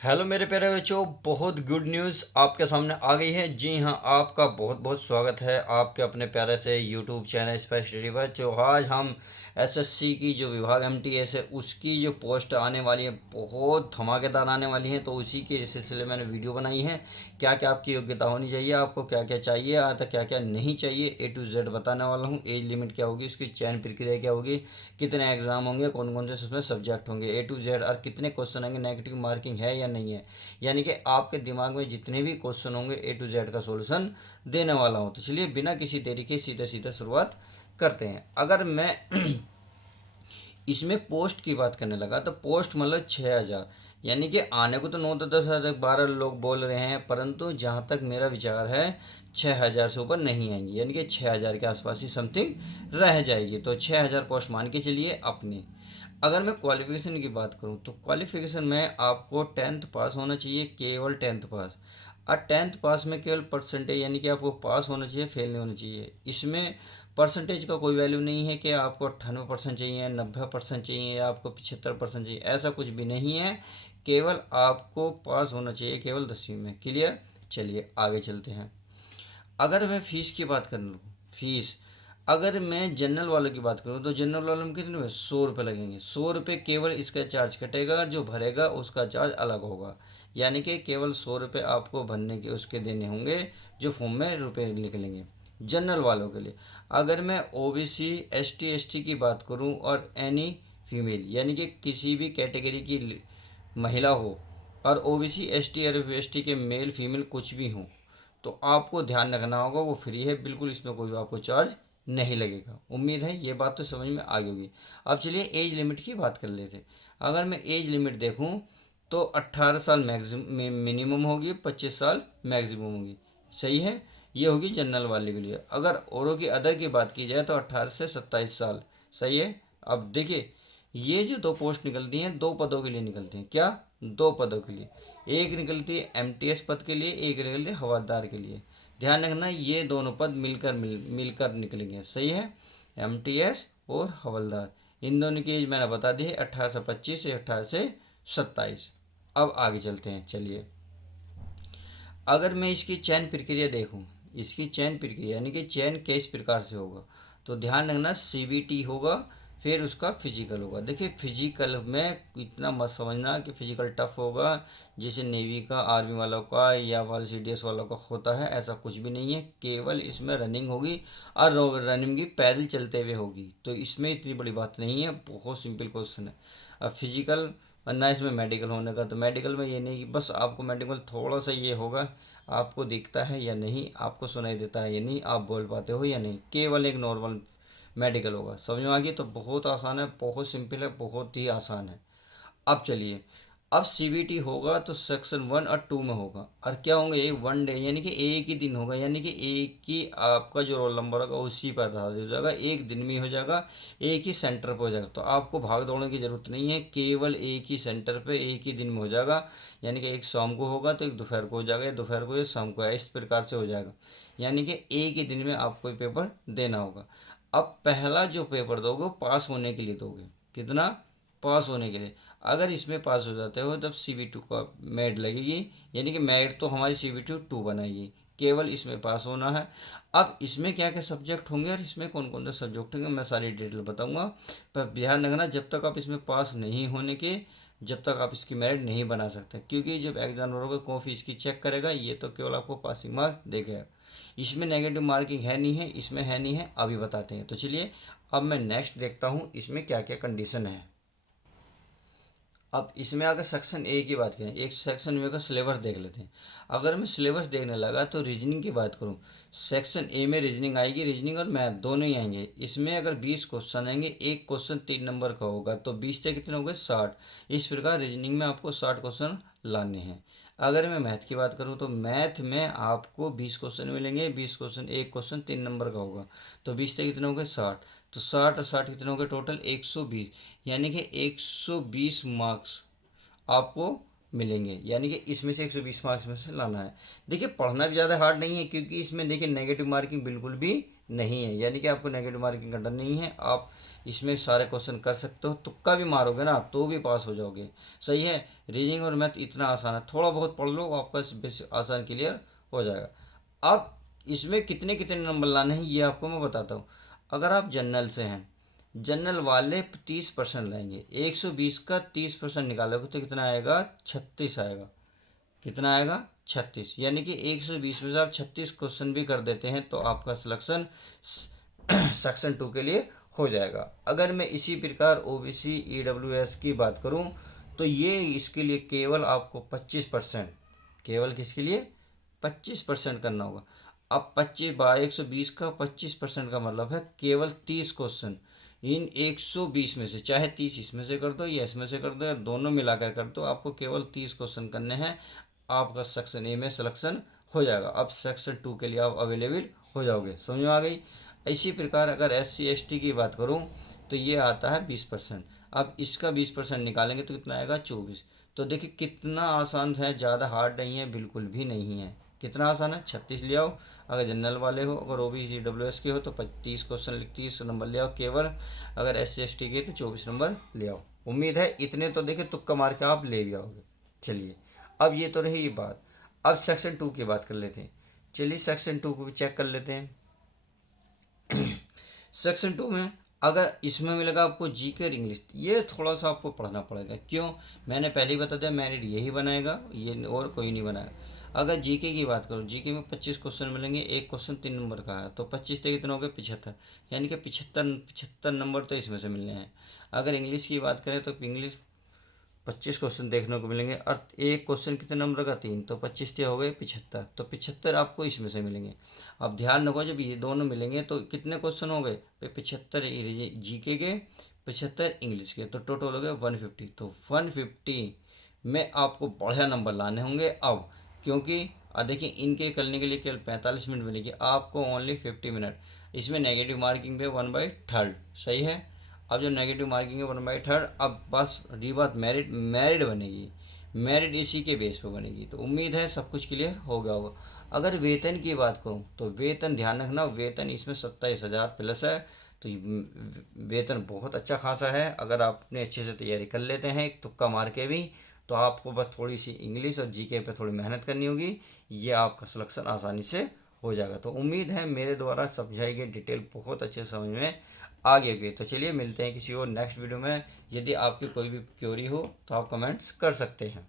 Hello मेरे प्यारे बच्चों, बहुत गुड न्यूज़ आपके सामने आ गई है। जी हाँ, आपका बहुत बहुत स्वागत है आपके अपने प्यारे से यूट्यूब चैनल स्पाइस स्टडी पर। जो आज हम एसएससी की जो विभाग एमटीएस है उसकी जो पोस्ट आने वाली है बहुत धमाकेदार आने वाली है, तो उसी के सिलसिले में मैंने वीडियो बनाई है। क्या क्या आपकी योग्यता होनी चाहिए, आपको क्या क्या चाहिए, आता क्या क्या नहीं चाहिए, A to Z बताने वाला हूँ। एज लिमिट क्या होगी, उसकी चयन प्रक्रिया क्या होगी, कितने एग्जाम होंगे, कौन कौन से उसमें सब्जेक्ट होंगे, A to Z, और कितने क्वेश्चन आएंगे, नेगेटिव मार्किंग है या नहीं है। यानी कि आपके दिमाग में जितने भी क्वेश्चन होंगे A to Z का सॉल्यूशन देने वाला हूँ। तो चलिए बिना किसी देरी के सीधे सीधे शुरुआत करते हैं। अगर मैं इसमें पोस्ट की बात करने लगा तो पोस्ट मतलब 6,000, यानी कि आने को तो 9 तो 10 हज़ार 12 लोग बोल रहे हैं, परंतु जहाँ तक मेरा विचार है 6,000 से ऊपर नहीं आएंगी, यानी कि 6,000 के आसपास ही समथिंग रह जाएगी। तो 6,000 पोस्ट मान के चलिए अपनी। अगर मैं क्वालिफिकेशन की बात करूं तो क्वालिफिकेशन में आपको 10th पास होना चाहिए, केवल 10th पास। और 10th पास में केवल परसेंटेज, यानी कि आपको पास होना चाहिए, फेल नहीं होना चाहिए। इसमें परसेंटेज का कोई वैल्यू नहीं है कि आपको 98% चाहिए, 90% चाहिए, या आपको 75% चाहिए, ऐसा कुछ भी नहीं है। केवल आपको पास होना चाहिए, केवल 10वीं में। क्लियर। चलिए आगे चलते हैं। अगर मैं फ़ीस की बात कर लूँ, फ़ीस अगर मैं जनरल वालों की बात करूँ तो जनरल वालों में कितने हुए, 100 रुपये लगेंगे। 100 रुपये केवल इसका चार्ज कटेगा, जो भरेगा उसका चार्ज अलग होगा। यानी कि केवल 100 रुपये आपको भरने के उसके देने होंगे, जो फॉर्म में रुपये निकलेंगे जनरल वालों के लिए। अगर मैं ओबीसी एसटी की बात करूँ और एनी फीमेल, यानी कि किसी भी कैटेगरी की महिला हो, और ओबीसी एसटी और एसटी के मेल फीमेल कुछ भी हों, तो आपको ध्यान रखना होगा वो फ्री है बिल्कुल, इसमें कोई आपको चार्ज नहीं लगेगा। उम्मीद है ये बात तो समझ में आ गई होगी। अब चलिए एज लिमिट की बात कर लेते हैं। अगर मैं एज लिमिट देखूं तो 18 साल मैक्सिमम मिनिमम होगी, 25 साल मैक्सिमम होगी। सही है, ये होगी जनरल वाले के लिए। अगर औरों की अदर की बात की जाए तो 18 से 27 साल। सही है। अब देखिए, ये जो दो पोस्ट निकलती हैं, दो पदों के लिए निकलती हैं। क्या? दो पदों के लिए। एक निकलती है एमटीएस पद के लिए, एक निकलती है हवलदार के लिए। ध्यान रखना, ये दोनों पद मिलकर निकलेंगे। सही है, एमटीएस और हवलदार। इन दोनों की एज मैंने बता दी है, 18 से 25 या 18 से 27। अब आगे चलते हैं। चलिए, अगर मैं इसकी चयन प्रक्रिया देखूं, इसकी चयन प्रक्रिया यानी कि चयन किस प्रकार से होगा, तो ध्यान रखना सीबीटी होगा, फिर उसका फिजिकल होगा। देखिए फिजिकल में इतना मत समझना कि फिजिकल टफ होगा जैसे नेवी का, आर्मी वालों का या वाले सीडीएस वालों का होता है, ऐसा कुछ भी नहीं है। केवल इसमें रनिंग होगी, और रनिंग भी पैदल चलते हुए होगी, तो इसमें इतनी बड़ी बात नहीं है, बहुत सिंपल क्वेश्चन है। अब फिजिकल, और ना इसमें मेडिकल होने का, तो मेडिकल में ये नहीं कि बस आपको मेडिकल थोड़ा सा ये होगा, आपको दिखता है या नहीं, आपको सुनाई देता है या नहीं, आप बोल पाते हो या नहीं, केवल एक नॉर्मल मेडिकल होगा। समझ में आ गई? तो बहुत आसान है, बहुत सिंपल है, बहुत ही आसान है। अब चलिए, अब सीबीटी होगा तो सेक्शन 1 और 2 में होगा, और क्या होंगे, ये 1 डे यानी कि एक ही दिन होगा, यानी कि एक ही आपका जो रोल नंबर होगा उसी पर आधारित हो जाएगा, एक दिन में हो जाएगा, एक ही सेंटर पर हो जाएगा। तो आपको भाग दौड़ने की ज़रूरत नहीं है, केवल एक ही सेंटर पे एक ही दिन में हो जाएगा। यानी कि एक शाम को होगा तो एक दोपहर को हो जाएगा, या दोपहर को या शाम को, इस प्रकार से हो जाएगा। यानी कि एक ही दिन में आपको ये पेपर देना होगा। अब पहला जो पेपर दोगे वो पास होने के लिए दोगे। कितना? पास होने के लिए। अगर इसमें पास हो जाते हो तब CB2 का मेड लगेगी, यानी कि मेड तो हमारी CB2 बनाएगी, केवल इसमें पास होना है। अब इसमें क्या क्या सब्जेक्ट होंगे और इसमें कौन कौन से सब्जेक्ट होंगे मैं सारी डिटेल बताऊंगा, पर ध्यान रखना जब तक आप इसमें पास नहीं होने के, जब तक आप इसकी मेरिट नहीं बना सकते, क्योंकि जब एग्जाम होगा कौन फीस की चेक करेगा, ये तो केवल आपको पासिंग मार्क्स देगा। इसमें नेगेटिव मार्किंग है नहीं है, इसमें है नहीं है, अभी बताते हैं। तो चलिए, अब मैं नेक्स्ट देखता हूँ इसमें क्या क्या कंडीशन है। अब इसमें अगर सेक्शन ए की बात करें, एक सेक्शन ए का सिलेबस देख लेते हैं। अगर मैं सिलेबस देखने लगा तो रीजनिंग की बात करूं, सेक्शन ए में रीजनिंग आएगी, रीजनिंग और मैथ दोनों ही आएंगे। इसमें अगर 20 क्वेश्चन आएंगे, एक क्वेश्चन 3 नंबर का होगा, तो 20 से कितने हो गए, 60। इस प्रकार रीजनिंग में आपको 60 क्वेश्चन लाने हैं। अगर मैं मैथ की बात करूं तो मैथ में आपको 20 क्वेश्चन मिलेंगे, 20 क्वेश्चन, एक क्वेश्चन 3 नंबर का होगा, तो 20 से कितने हो गए, 60। तो 60 और 60 कितने हो गए, टोटल 120, यानी कि 120 मार्क्स आपको मिलेंगे। यानी कि इसमें से 120 मार्क्स में से लाना है। देखिए पढ़ना भी ज़्यादा हार्ड नहीं है, क्योंकि इसमें देखिए नेगेटिव मार्किंग बिल्कुल भी नहीं है, यानी कि आपको नेगेटिव मार्किंग का डर नहीं है। आप इसमें सारे क्वेश्चन कर सकते हो, तुक्का भी मारोगे ना तो भी पास हो जाओगे। सही है। रीजनिंग और मैथ इतना आसान है, थोड़ा बहुत पढ़ लो आपका बेसिक आसान क्लियर हो जाएगा। अब इसमें कितने कितने नंबर लाने हैं ये आपको मैं बताता हूँ। अगर आप जनरल से हैं, जनरल वाले 30% लाएंगे, 120 का 30% निकालोगे तो कितना आएगा, 36 आएगा। कितना आएगा, 36। यानी कि 120 में से आप 36 क्वेश्चन भी कर देते हैं तो आपका सिलेक्शन सेक्शन 2 के लिए हो जाएगा। अगर मैं इसी प्रकार ओबीसी ईडब्ल्यूएस की बात करूं तो ये इसके लिए केवल आपको 25%, केवल किसके लिए 25% करना होगा। अब 25/120 का 25% का मतलब है केवल 30 क्वेश्चन। इन 120 में से चाहे 30 इसमें से कर दो या इसमें से कर दो या दोनों मिलाकर कर दो, आपको केवल 30 क्वेश्चन करने हैं, आपका सेक्शन ए में सिलेक्शन हो जाएगा। अब सेक्शन 2 के लिए आप अवेलेबल हो जाओगे। समझ में आ गई। इसी प्रकार अगर SC ST की बात करूँ तो ये आता है 20%। अब इसका 20% निकालेंगे तो कितना आएगा, 24। तो देखिए कितना आसान है, ज़्यादा हार्ड नहीं है, बिल्कुल भी नहीं है। कितना आसान है, 36 ले आओ। अगर जनरल वाले हो, अगर OBC WS के हो तो 30 नंबर ले आओ केवल। अगर SC ST के तो 24 नंबर ले आओ। उम्मीद है इतने तो देखिए तुक्का मार के आप ले भी आओगे। चलिए, अब ये तो रही ये बात। अब सेक्शन 2 की बात कर लेते हैं। चलिए सेक्शन 2 को भी चेक कर लेते हैं। सेक्शन 2 में अगर इसमें मिलेगा आपको जीके और इंग्लिश, ये थोड़ा सा आपको पढ़ना पड़ेगा। क्यों, मैंने पहले ही बता दिया, मेरिट यही बनाएगा, ये और कोई नहीं बनाएगा। अगर जीके की बात करो, जीके में 25 क्वेश्चन मिलेंगे, एक क्वेश्चन 3 नंबर का है, तो 25 से कितने हो गए, 75। यानी कि 75 नंबर तो इसमें से मिलने हैं। अगर इंग्लिश की बात करें तो इंग्लिश 25 क्वेश्चन देखने को मिलेंगे और एक क्वेश्चन कितने नंबर का, 3, तो 25 हो गए 75। तो 75 आपको इसमें से मिलेंगे। अब ध्यान रखो, जब ये दोनों मिलेंगे तो कितने क्वेश्चन हो गए, 75 जीके के, 75 इंग्लिश के, तो टोटल हो गए 150। तो 150 में आपको बढ़िया नंबर लाने होंगे अब। क्योंकि देखिए इनके करने के लिए केवल 45 मिनट मिलेगी आपको, ओनली 50 मिनट। इसमें नेगेटिव मार्किंग भी 1/3। सही है। अब जो नेगेटिव मार्किंग है 1/3। अब बस रही बात मेरिट, मेरिट बनेगी, मेरिट इसी के बेस पे बनेगी। तो उम्मीद है सब कुछ क्लियर हो गया होगा। अगर वेतन की बात करूँ तो वेतन ध्यान रखना, वेतन इसमें 27,000 प्लस है। तो वेतन बहुत अच्छा खासा है। अगर आप अपने अच्छे से तैयारी कर लेते हैं एक तुक्का मार के भी, तो आपको बस थोड़ी सी इंग्लिश और जीके पे थोड़ी मेहनत करनी होगी, ये आपका सिलेक्शन आसानी से हो जाएगा। तो उम्मीद है मेरे द्वारा समझाई गई डिटेल बहुत अच्छे समझ में आ गई। तो चलिए मिलते हैं किसी और नेक्स्ट वीडियो में। यदि आपकी कोई भी क्वेरी हो तो आप कमेंट्स कर सकते हैं।